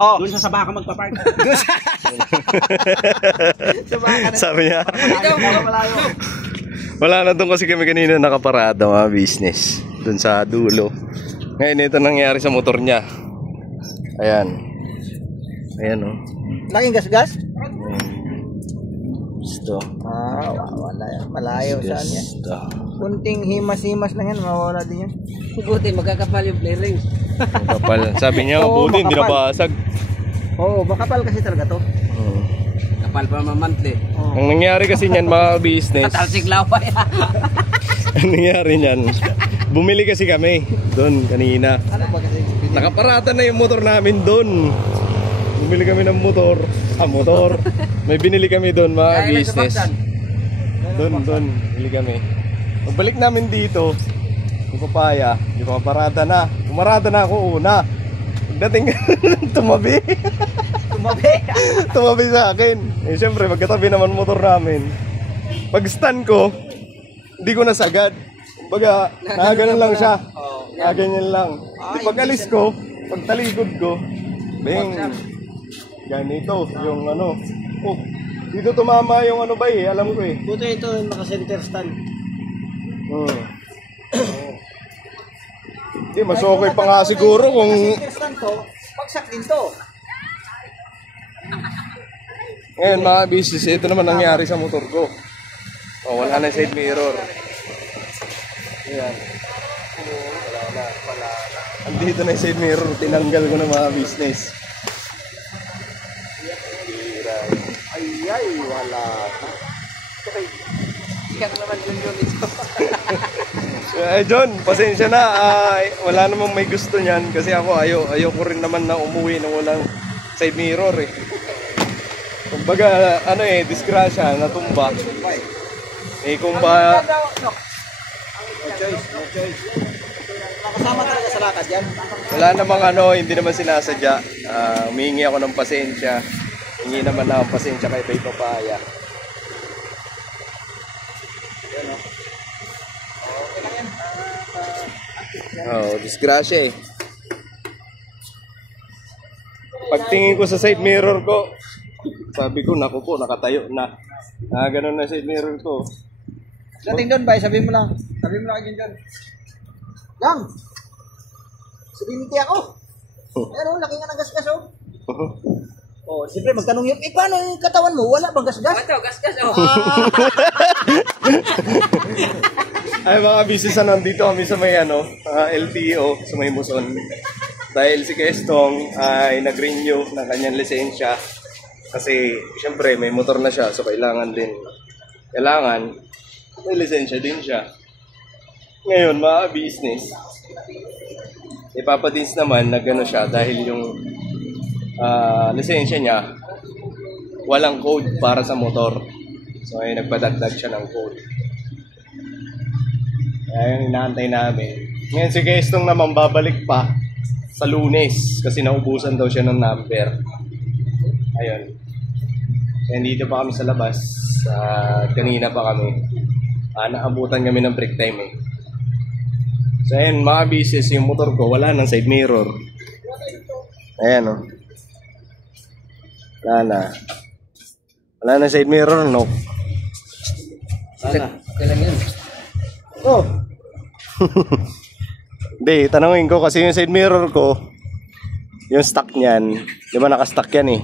Oh. Doon sa baka magpa-park. Sabi niya. Wala na doon kasi kami kanina nakaparada mga business. Doon sa dulo. Ngayon ito nangyari sa motor niya. Ayan. Ayan o. Laking gas-gas? Gusto. Wala yan. Malayo saan yan. Gusto. Kunting himas-himas lang yan. Mawawala din yan. Buti magkakapal yung flaring. Kapal. Sabi niya, buti hindi nabasag. Oo, makapal kasi talaga to. Kapal pa monthly. Ang nangyari kasi niyan mga business. Katalsik laway. Ang nangyari niyan. Bumili kasi kami doon kanina. Ano ba kasi? Nakaparata na yung motor namin doon. Bumili kami ng motor. Motor. May binili kami doon mga business. Doon. Bili kami. Pagbalik namin dito, yung papaya, di pa parada na. Pumarada na ako una. Pagdating tumabi. Tumabi sa akin. Eh syempre, magkatabi naman motor namin. Pag stand ko, hindi ko nasagad. Kumbaga, nakaganon lang siya. Nakaganyan lang. Pag alis ko, pag talikod ko, bing, ganito, yung ano. Oh, dito tumama yung ano ba alam ko Buti ito yung naka-center stand. Hindi, mas okay pa nga siguro kung... Center stand to, pagsak din to. Ngayon mga business, ito naman nangyari sa motor ko. Oh, wala na side mirror. Ayan. Wala na. Andito na yung side mirror, tinanggal ko na mga business. Ay, wala na. Iyak naman yun ito. John, pasensya na. Wala namang may gusto niyan kasi ako ayoko rin naman na umuwi nang walang side mirror eh. Kumbaga, disgrasya, natumba. Eh kung ba... No choice. Nakasama talaga sa lakad yan. Wala namang hindi naman sinasadya. Humingi ako ng pasensya. Hingi naman na ang pasensya kay Bay Papaya. Disgrasya eh. Pagtingin ko sa side mirror ko, sabi ko, naku po, nakatayo na. Ganun na side mirror ko. Dating doon, bay, sabihin mo lang agad dyan. Lang! Sabihin mo ako. Ayan laki nga ng gas-gas siyempre magtanong yun, paano yung katawan mo? Wala bang gas-gas? Ito, gas-gas Ay mga business nandito kami sa may LTO, sa may Muson. Dahil si Kestong ay nag-renew ng kanyang lisensya. Kasi siyempre may motor na siya, so kailangan may lisensya din siya. Ngayon mga business, ipapadins naman na gano'n siya dahil yung lisensya niya walang code para sa motor. So ay nagpadagdag siya ng code. Kaya yung inaantay namin. Ngayon si Kestong naman babalik pa sa Lunes kasi naubusan daw siya ng number. Ayun. Kaya dito pa kami sa labas. Kanina pa kami. Naabutan kami ng break time eh. So ayun mga business, yung motor ko wala ng side mirror. Ayan Wala na side mirror, no? Kailan yan? Hindi, tanongin ko kasi yung side mirror ko, yung stock niyan, di ba naka-stock yan eh.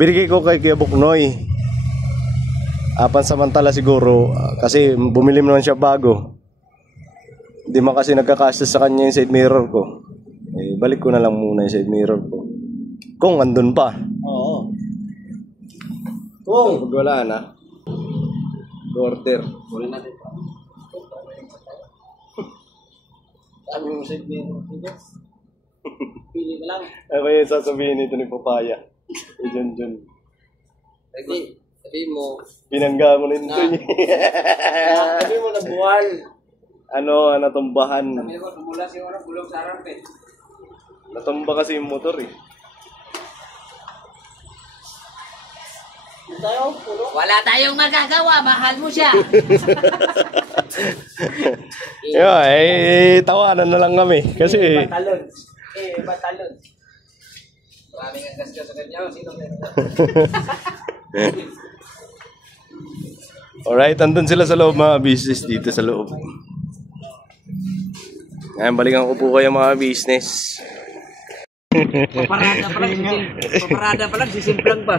Binigay ko kay Kuya Buknoy. Pansamantala siguro, kasi bumili mo naman siya bago. Hindi man kasi nagkakasya sa kanya yung side mirror ko. Eh, balik ko na lang muna yung side mirror ko. Kung andun pa. Oo. Kung wala na. Order. Wala natin. Sabi mo side mirror. Pili ka lang. Ano yung sasabihin nito ni Papaya? John. Sabi mo. Pinangga mo na ito niya. Sabi mo na buwal. Natumbahan. Sabi mo, tumula siya gulong sa arampet. Natumba kasi yung motor eh. Wala tayong magagawa, mahal mo siya. Tawanan na lang kami. Kasi Batalon. Batalon. Maraming ang gastos sa kanya. Sino meron? Alright, andun sila sa loob mga business dito sa loob. Ngayon, balikan ko po kayo mga business. Paparada pa lang, sisimplang pa.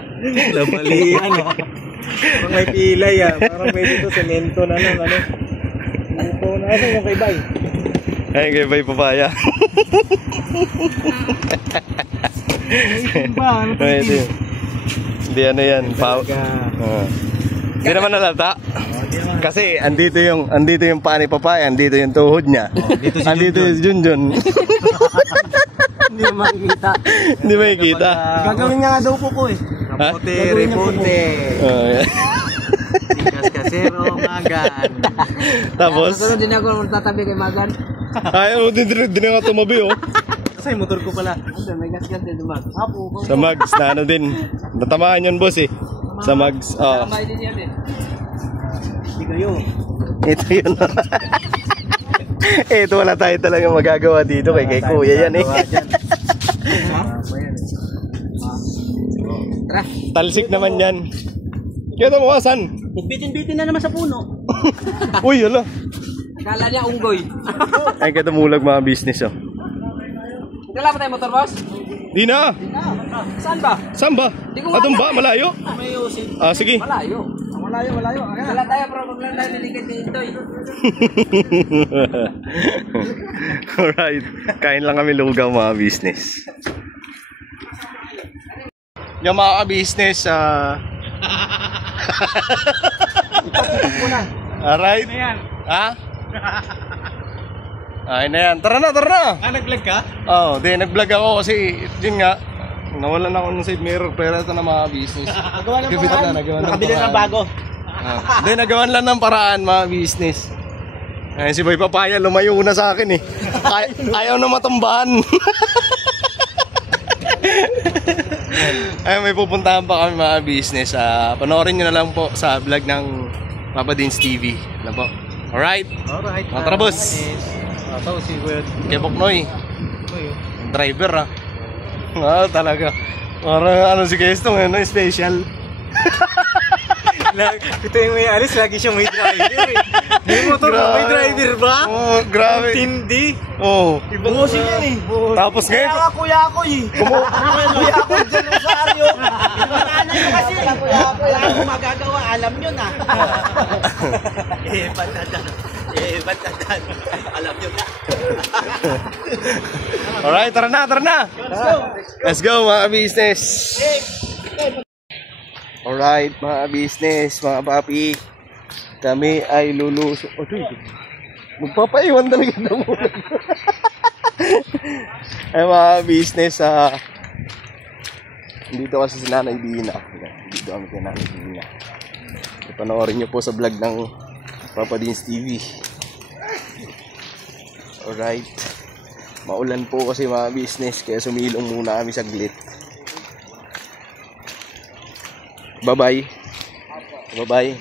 Nabalian ah. Parang may pilay ah. Parang pwede ito, semento na lang ano. Ito na, ano yung kay Bay? Ayun kay Bay Papaya. Ito yun. Hindi ano yan. Hindi naman nalata. Kasi andito yung paa ni Papaya, andito yung tuhod niya. Andito yung Junjun. Hindi makikita. Hindi makikita. Gagawin nga daw po eh. Kapote, repote. Kasero, magan. Tapos, Sunod din ako tatabi kay Magan. ayaw din nga tumabi oh. Kasi motor ko pala. Ano, may gas-gas din dumag. Apo, Sa mags, na ano din. Natamaan yun boss eh. Sa mags. Oh. kamay din yan eh. Hindi kayo. Ito yun. Ito wala tayo talaga magagawa dito kay kuya yan eh. Tara. Talsik naman yan. Kaya mo asan? Bitin-bitin na naman sa puno. Uy, hala. Akala niya unggoy. Ay, katumulag mga business oh. Kailan pa tayo motor, boss? Di na. Saan ba? Saan ba? Di ko Atong wala. ba? Malayo? May usin. Ah, sige. Malayo. Malayo. Wala tayo, pero maglang tayo niligid ni Intoy. Alright. Kain lang kami lugaw mga business. Yung mga business, alright. Ha? Ay na yan. Tara na. Nag-vlog ka? Oo, nag-vlog ako kasi yun nga, nawalan ako ng side mirror pero ito na mga business. Nagawa ng Gipit paraan. na, nagawa ng Nakabili paraan. ng bago. Hindi, nagawan lang ng paraan mga business. Ayun, si Boy Papaya lumayo na sa akin eh. Ayaw na matambahan. Ayun, may pupuntahan pa kami mga business. Panoorin nyo na lang po sa vlog ng Papa Dins TV. Ano po? Alright? Alright. Mga trabos. Ito si Kuya. Kay Boknoy. Driver talaga. Parang ano si Kestong, special. Ito yung may alis, lagi siyang may driver eh. May motor Grabe. may driver ba? Oh, grabe. Tindi. Oh. Ibang busin yan eh. Tapos Kaya ngayon, nga kuya ako eh. Kuya ako dyan ng saryo. Pinananay ko kasi. Wala akong magagawa, alam nyo na. Ba't na dyan? Alam nyo na. alright, tara na. Let's go mga business. Alright, mga business, mga papi. Kami ay lulusok. Magpapaiwan talaga na muna. Ay mga business, dito kasi si Nanay Dina. Dito kami kay Nanay Dina. Panoorin nyo po sa vlog ng Papa Dins TV. Alright. Maulan po kasi mga business, kaya sumilong muna kami saglit. Bye-bye. Bye-bye.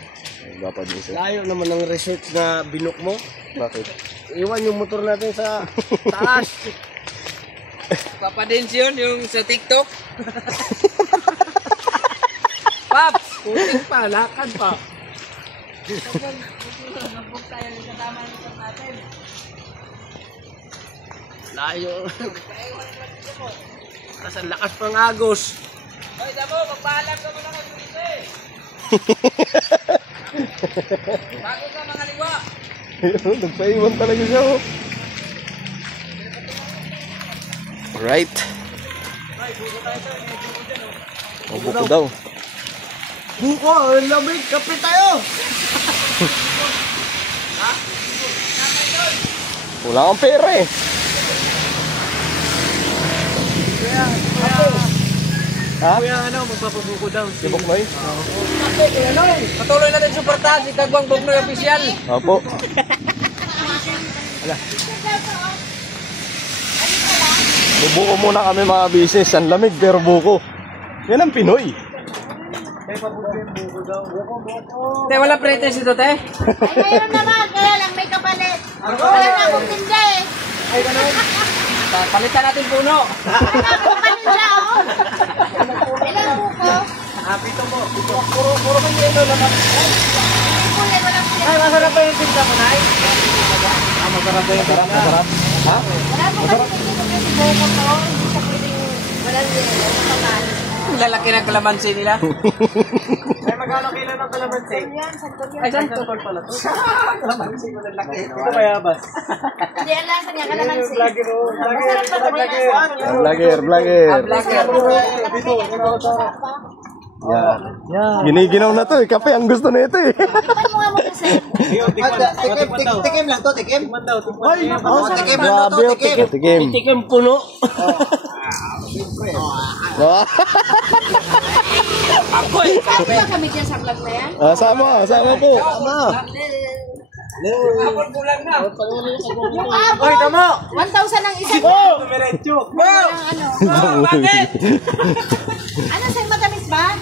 Papa Dins. Layo naman ng research na binook mo. Bakit? Iwan yung motor natin sa taas. Papa Dins yun, yung sa TikTok. Paps, puting pa, lakad pa. Layo. Tapos ang lakas pang agos. Hoy, damo, magpaalam ka muna kay Pulise. Bago ka mga liwa. Nagpaiwan talaga siya. Oh. Alright. Buko daw. Buko, lamig, kape tayo. Wala kang pera eh. Kuya, ano, magpapabuko daw. Si Boknoy? Patuloy natin suportahan si Kagwang Boknoy Official. Opo. Bubuko muna kami mga business. Ang lamig pero buko. Yan ang Pinoy. Te, wala pretest ito, te. Ay, mayroon naman, kaya lang may kapalit. Wala na akong tindi eh. Ay, ganun. Palitan natin puno. Ilang buko? Pito po. Puro kang yelo naman. Kulay, walang kulay. Ay, masarap ba yung pizza mo, Nay? Masarap ba yung pizza? Masarap? Ha? Wala po kasi dito kasi buko to. Hindi siya pwedeng walang yelo. Kapal. Lalaki ng kalamansi nila. Ay, magkano kilo ng kalamansi? Yan, santol yan. Ay, saan totoo pala to? Kalamansi ko ng laki. Ito kaya ba? Hindi, ang lasa niya, kalamansi. Vlogger. Masarap pa ito niya. Vlogger. Vlogger. Yan. Giniginaw na to eh. Kape ang gusto na ito eh. Tikman mo nga muna, sir. Tikim lang to, tikim. Tikim lang Grabe to, yung tikim. tikim. Tikim puno. Oh. Sabi ba kami dyan sa vlog na yan? Sama po. Kapon bulan na. Yung abo, Hoy, tamo! 1,000 ang isa. Dumiretso. Ano? Bakit? Ano, sir, matamis ba?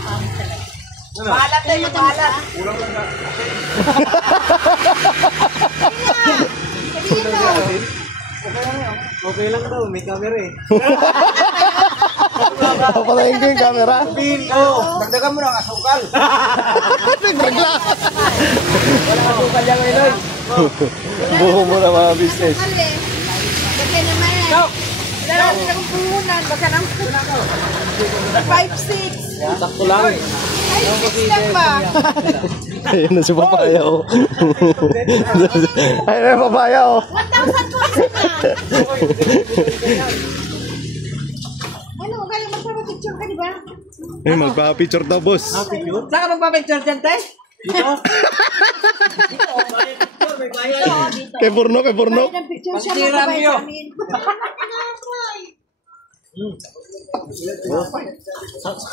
Balat na yung balat. Sabihin mo. Okay lang daw, may camera eh. Papatayin ko yung camera. Dagdagan mo ng asukal. Nagla. Wala ka sukal yan ngayon. Buho mo na mga business. Mali. Kasi naman eh. Wala lang silang puhunan. Baka nang 5'6". Sakto lang. 5'6 lang ba? Ayun na si Papaya oh. Ayun na si Papaya oh. 1,000 po isa na. Ano, kaya magpapapicture ka, di ba? Eh, magpa-picture daw boss. Saan ka magpapicture dyan, Tay? Kay Purno. Bayad ang picture siya, Pagsiram magbabayad nyo. sa amin.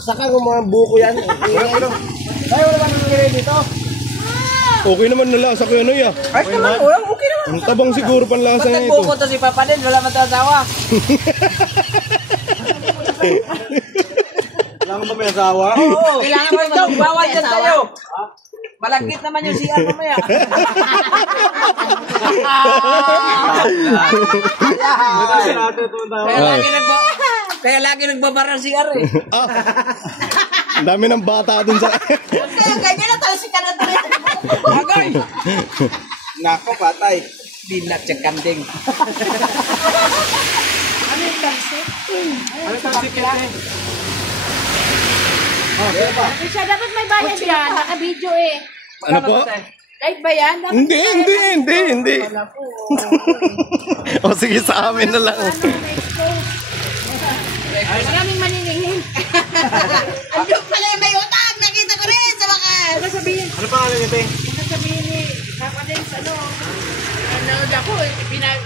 Saka kung mga buko yan. Ay, wala ba nangyari dito? Okay naman na lasa ko ano ya. Ay, naman, walang okay naman. Ang tabang siguro panlasa Ba't na ito. nagbuko to si Papa din? Wala matasawa. Kailangan ba may asawa? Oo, kailangan mo yung magbawal dyan tayo. Malagkit naman yung CR mamaya. Kaya lagi nagbabar ang CR eh. Ang dami ng bata dun sa... Kaya ganyan na tayo si Kanata. Agay! Nako, patay. Dinat siya kanding. Ano yung pansit? Ano sa sikit eh? Ano siya, dapat may bayad yan. Naka-video eh. Ano po? Live ba yan? Dapat Hindi. O sige sa amin na lang. Maraming maniningin. Andun pala yung may utang. Nakita ko rin sa wakas. Ano sabihin? Ano pangalan nito eh? Ano sabihin ni Papa Dens, ano? Nanood ako,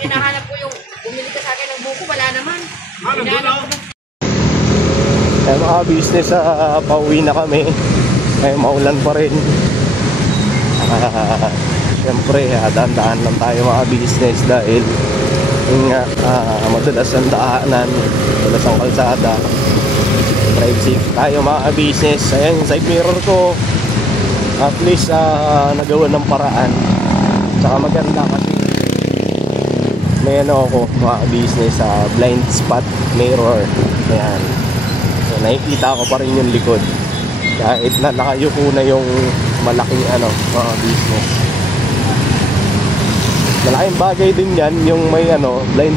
hinahanap ko yung bumili ka sa akin ng buko, wala naman. Hinahanap ko na. Kaya mga business, pauwi na kami. Kaya maulan pa rin. Siyempre, daan-daan lang tayo mga business dahil yung madalas ang daanan, madalas ang kalsada. Drive safe tayo mga business. Ayan yung side mirror ko. At least nagawa ng paraan. Tsaka maganda kasi may ano ako mga business blind spot mirror. Ayan. So, nakikita ko pa rin yung likod kahit na nakayuko na yung malaking mga business. Malaking bagay din yan yung may blind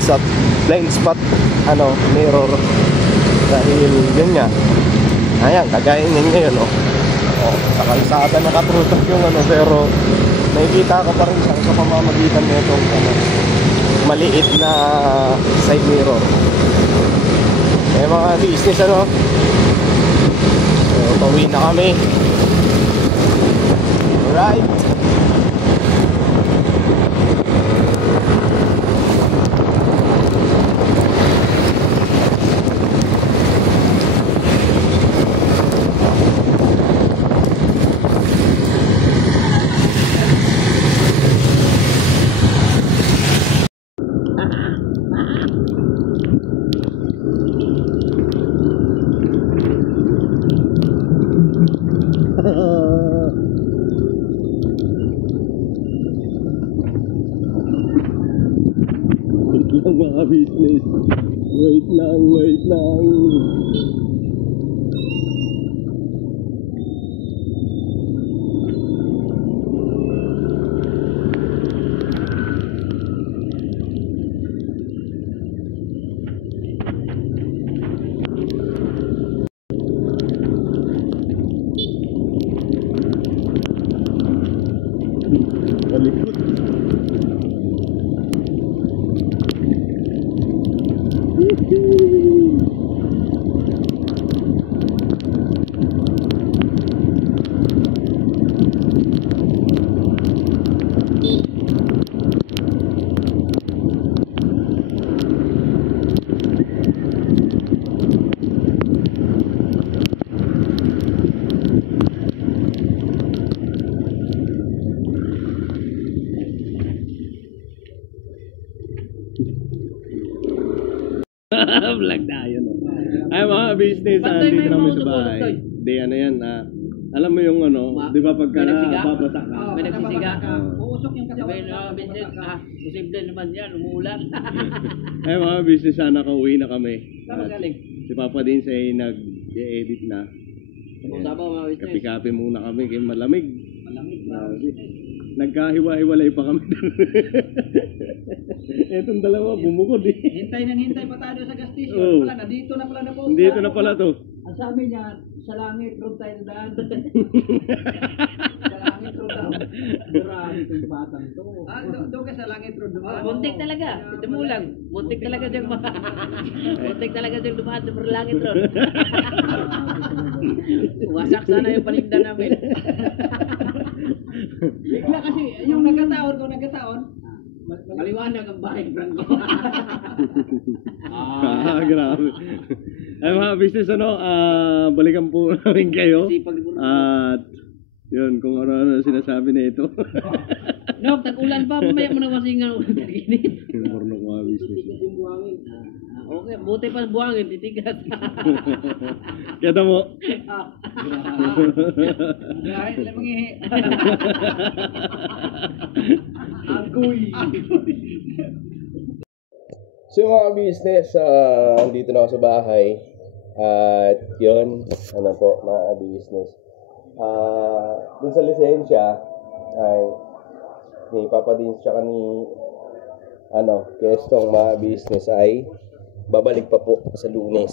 spot mirror dahil yun nga ayan kagaya niyan ngayon sa kalsada nakatrutok yung pero nakikita ko pa rin siya sa pamamagitan nitong maliit na side mirror. Eh mga business so, pauwi na kami. Alright. lang mga business. Wait lang, wait lang. Palikot. Vlog tayo, no? Ay, mga business, dito namin sa bahay. Di, ano yan, alam mo yung ano, di ba pagka babasa ka? May nagsisiga. Uusok yung Sabi na business, posible naman yan, umuulan. Ay, mga business, sana kauwi na kami. Saan magaling? Si Papa din siya ay nag-edit na. Sabaw mga business. Kapi-kapi muna kami kay malamig. Malamig. Nagkahiwa-hiwalay pa kami. Etong dalawa, bumukod eh. Hintay nang hintay pa tayo sa gas station. Oo. Wala na, dito na pala na po. Dito na pala to. Ang sabi niya, sa langit, road tayo daan. Sa langit, road tayo. Grabe itong batang to. Doon ka sa langit, road dumaan. Muntik talaga. Dumulang. Muntik talaga diyang muntik talaga diyang dumaan sa langit ron. Wasak sana yung paligda namin. Bigla kasi, yung nagkataon, Maliwanag ang bahay, Franco. Grabe. Ay, mga business, ano, balikan po namin kayo. At yun, kung ano-ano sinasabi na ito. No, tag-ulan pa, mamaya mo na wasingan. Mornok mga business. Okay, buti pa buhangin, titigas. Kaya mo. kahit lang mangihi. Agoy. So mga business, andito na ako sa bahay. At yun, ano po, mga business. Dun sa lisensya, ay ni Papa din siya ni Kestong mga business ay babalik pa po sa Lunes.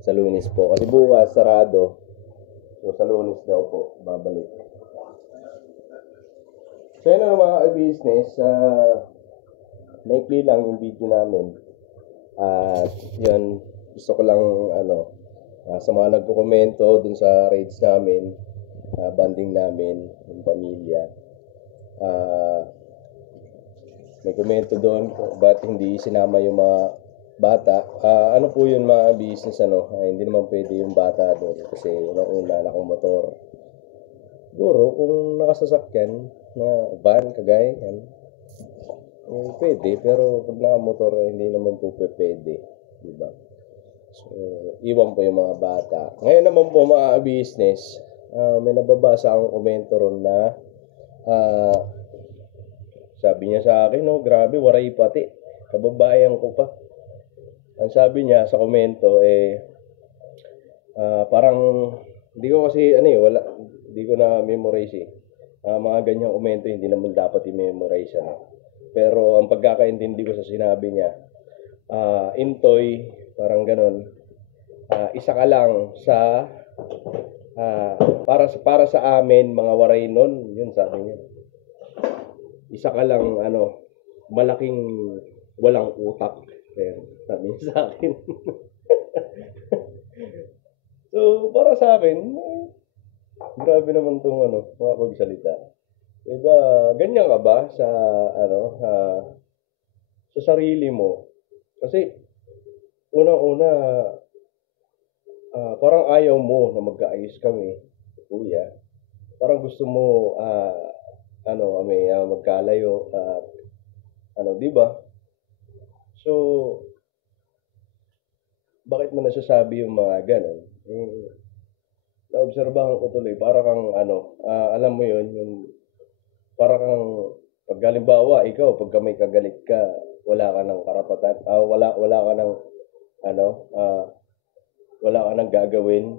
Sa Lunes po. Kasi bukas, sarado. So sa Lunes daw po, babalik. So yun ang mga business, maikli lang yung video namin. At yun, gusto ko lang sa mga nagko-komento dun sa raids namin, banding namin, yung pamilya. May komento doon kung ba't hindi sinama yung mga bata. Ano po yun mga business, hindi naman pwede yung bata doon kasi unang-una na akong motor. Siguro kung nakasasakyan na van, kagaya yan, pwede, pero pag nakamotor, hindi naman po pwede, diba? So, iwan po yung mga bata. Ngayon naman po mga business, may nababasa akong komento ron na sabi niya sa akin, grabe, waray pati, kababayan ko pa. Ang sabi niya sa komento, parang, hindi ko kasi, hindi ko na memorize mga ganyang komento, hindi naman dapat i-memorize, Pero ang pagkakaintindi ko sa sinabi niya, Intoy, parang ganon, isa ka lang sa, para sa amin, mga waray nun, yun sabi niya. Isa ka lang, malaking walang utak. Ayan, sabi niya sa akin. So, para sa akin, grabe naman itong mga pagsalita. Diba, ganyan ka ba sa, sa sarili mo? Kasi, unang-una, parang ayaw mo na magkaayos kami, kuya. Parang gusto mo, magkalayo, diba? So, bakit mo nasasabi yung mga ganon? Naobserbahan ko tuloy, para kang, alam mo yun, yung, para kang Pag halimbawa, ikaw, pagka may kagalit ka, wala ka ng karapatan, wala ka ng, ano, wala ka nang gagawin,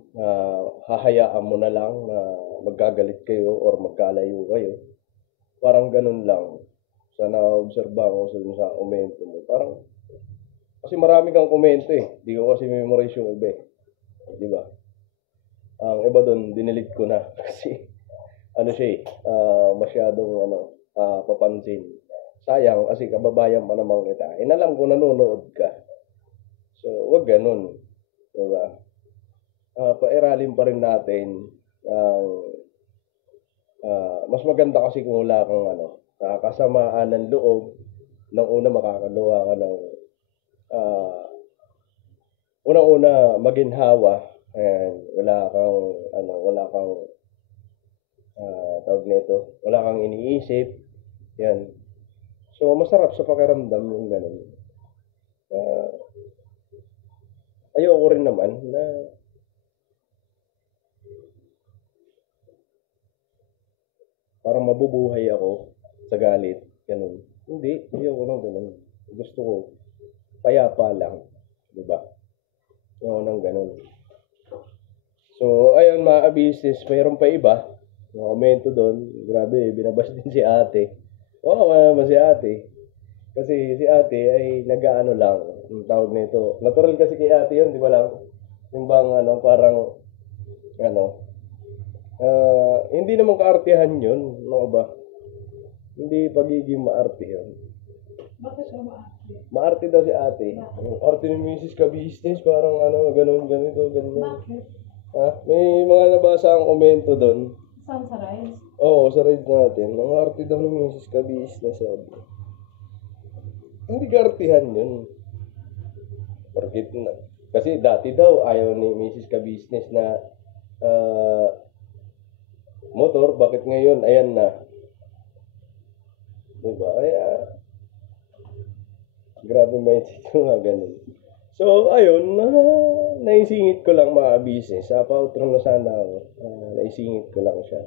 hahayaan mo na lang na magkagalit kayo or magkalayo kayo. Parang ganun lang. Sana obserba ko sa komento mo. Parang, kasi marami kang komento eh. Di ko kasi memorize yung iba eh. Di ba? Ang iba doon, dinilit ko na. Kasi, ano siya eh, masyadong, papansin. Sayang, kasi kababayan pa naman kita. Inalam ko nanonood ka. So, wag ganun. Diba? Pairalin pa rin natin mas maganda kasi kung wala kang kasamaan ng loob. Nang una makakagawa ka ng unang-una maginhawa. Ayan, wala kang tawag nito, wala kang iniisip. Yan. So, masarap sa pakiramdam yung ganun. Ayoko rin naman na parang mabubuhay ako sa galit. Ganun. Hindi. Ayoko nang ganun. Gusto ko payapa lang. Diba? Ayoko nang ganun. So, ayun mga business, mayroon pa iba. Mga komento doon. Grabe, binabas din si ate. Oo, si ate. Kasi si ate ay nag-ano lang. Yung tawag nito. Natural kasi kay ate yun, di ba lang? Yung bang parang, hindi naman kaartihan yun. Ano ba? Hindi pagiging maarte yun. Bakit ka maarte? Maarte daw si ate. Ang arte ni Mrs. Ka-Business, parang ganun, ganito, ganyan. Bakit? May mga nabasa ang komento doon. Saan sa rice? Oo, sa ride natin. Ang arte daw ng Mrs. Ka-Business, sabi. Hindi kaartihan yun. Porkit na. Kasi dati daw, ayaw ni Mrs. Ka-Business na motor. Bakit ngayon? Ayan na. Diba? Grabe mindset yung mga ganun. So, ayun, naisingit ko lang mga business. Pa-outro na sana ako. Naisingit ko lang siya.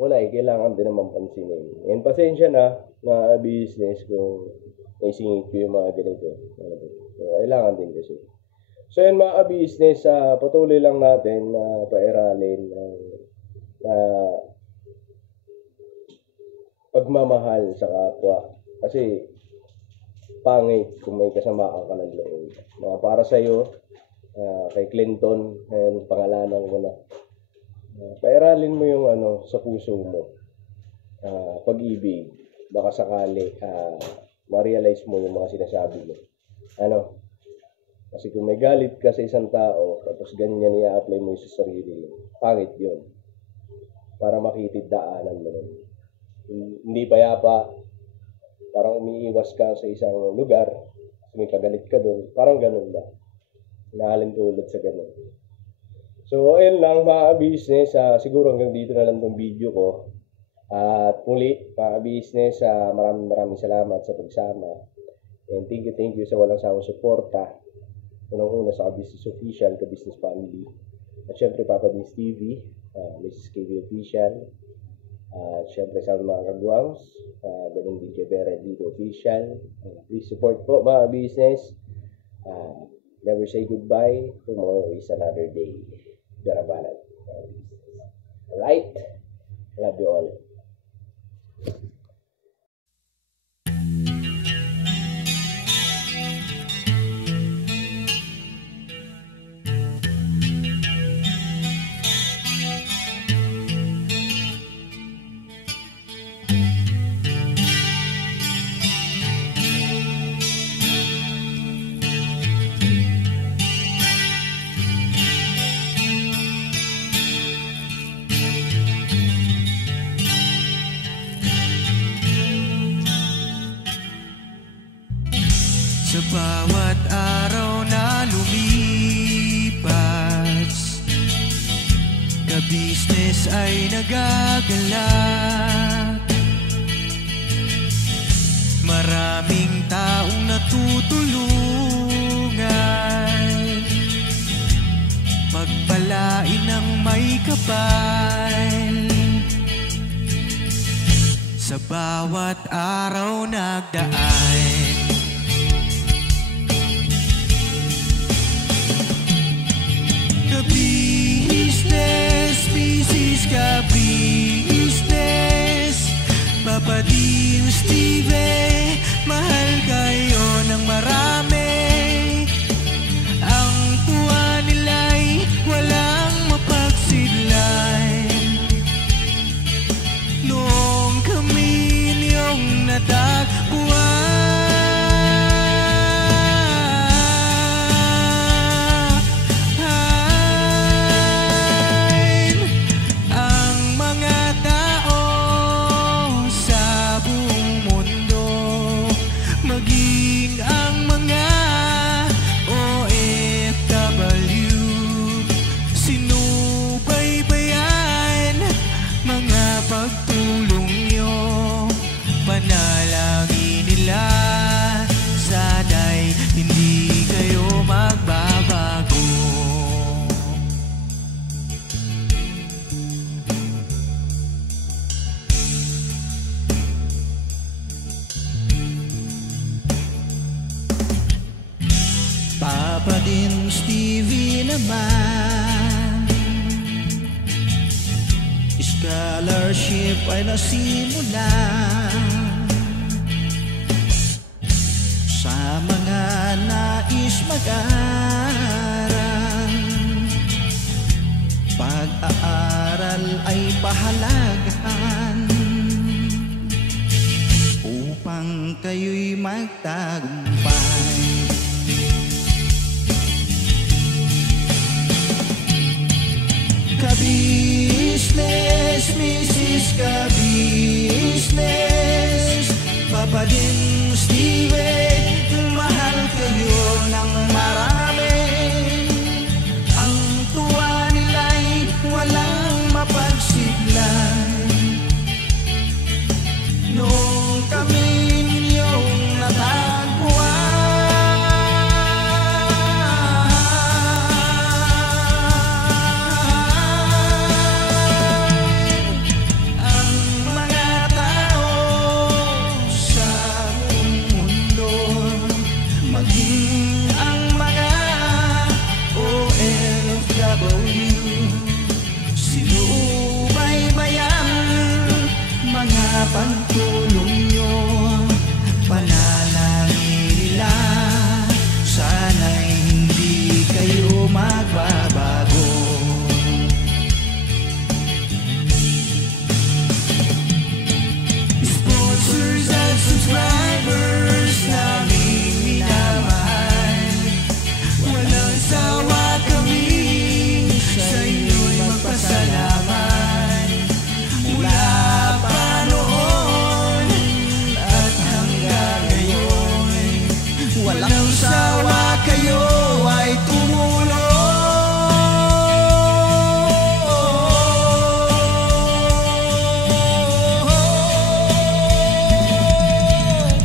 Wala kailangan din naman pansinin. And pasensya na, mga business, kung naisingit ko yung mga ganito. So, kailangan din kasi. So, yun mga business, patuloy lang natin na pairalin pagmamahal sa kapwa. Kasi, pangit kung may kasamaan ka ng loob. Para sa'yo, kay Clinton, and pangalanan ko na. Pairalin mo yung sa puso mo. Pag-ibig. Baka sakali, ma-realize mo yung mga sinasabi mo. Kasi kung may galit ka sa isang tao, tapos ganyan i-apply mo sa sarili mo, pangit yun. Para makitid daanan mo nun. Hindi payapa, parang umiiwas ka sa isang lugar, may kagalit ka doon, parang ganun ba? Nahalin tulad sa ganun. So, ayun lang mga business, siguro hanggang dito na lang tong video ko. At muli, mga business, maraming salamat sa pagsama. And thank you sa walang sawang suporta. Unang-una sa Ka-Business Official, Ka-Business Family. At syempre, Papa Dins TV, Mrs. KV Official. At syempre sa mga kagwangs, ganun din kay Beren dito Official. Please support po mga business. Never say goodbye. Tomorrow is another day. Darabalan. Alright? Love you all. Sa bawat araw na lumipas, ka-business ay nagagalak. Maraming taong natutulungan, pagpalain ng may kapal. sa bawat araw nagdaan. Ka-business, business ka-business, Papa Dim, Steve, mahal kayo ng marami. Ang tuwa nila'y walang mapagsidlay. Noong kami niyong natagpuan, ang mga tao sa buong mundo, maging ang mga OFW, sinubaybayan mga pagtulong nyo, panalangin nila, sana'y hindi kayo magbabago. Papa Dim, Stevie naman, scholarship ay nasimulan sa mga nais mag-aral. Pag-aaral ay pahalagahan upang kayo'y magtagumpay. Ka-business, Mrs. Ka-business, Papa Dim, Steve, mahal kayo ng marami. Ang tuwa nila'y walang mapagsidlay. Noong kami ninyong natagpuan, pagtulong nyo, panalangin nila, sana'y hindi kayo magbabago. Sponsors at subscribers naming minamahal, walang sawa kami sa inyo'y magpasalamat. Mula pa noon at hanggang ngayon, walang sawa kayo ay tumulong.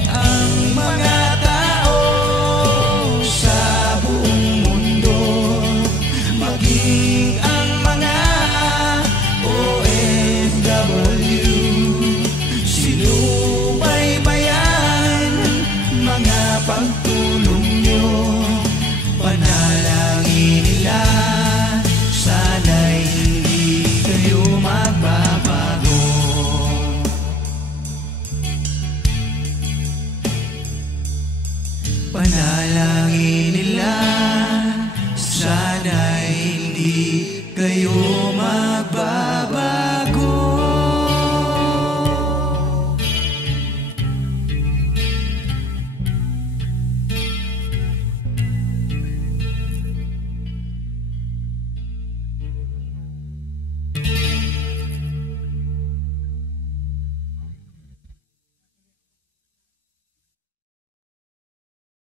Ang mga tao sa buong mundo, maging ang mga OFW, sinubaybayan mga pagtulong nyo, panalangin nila, sana'y hindi kayo magbabago. Panalangin nila, sana'y hindi kayo magbabago.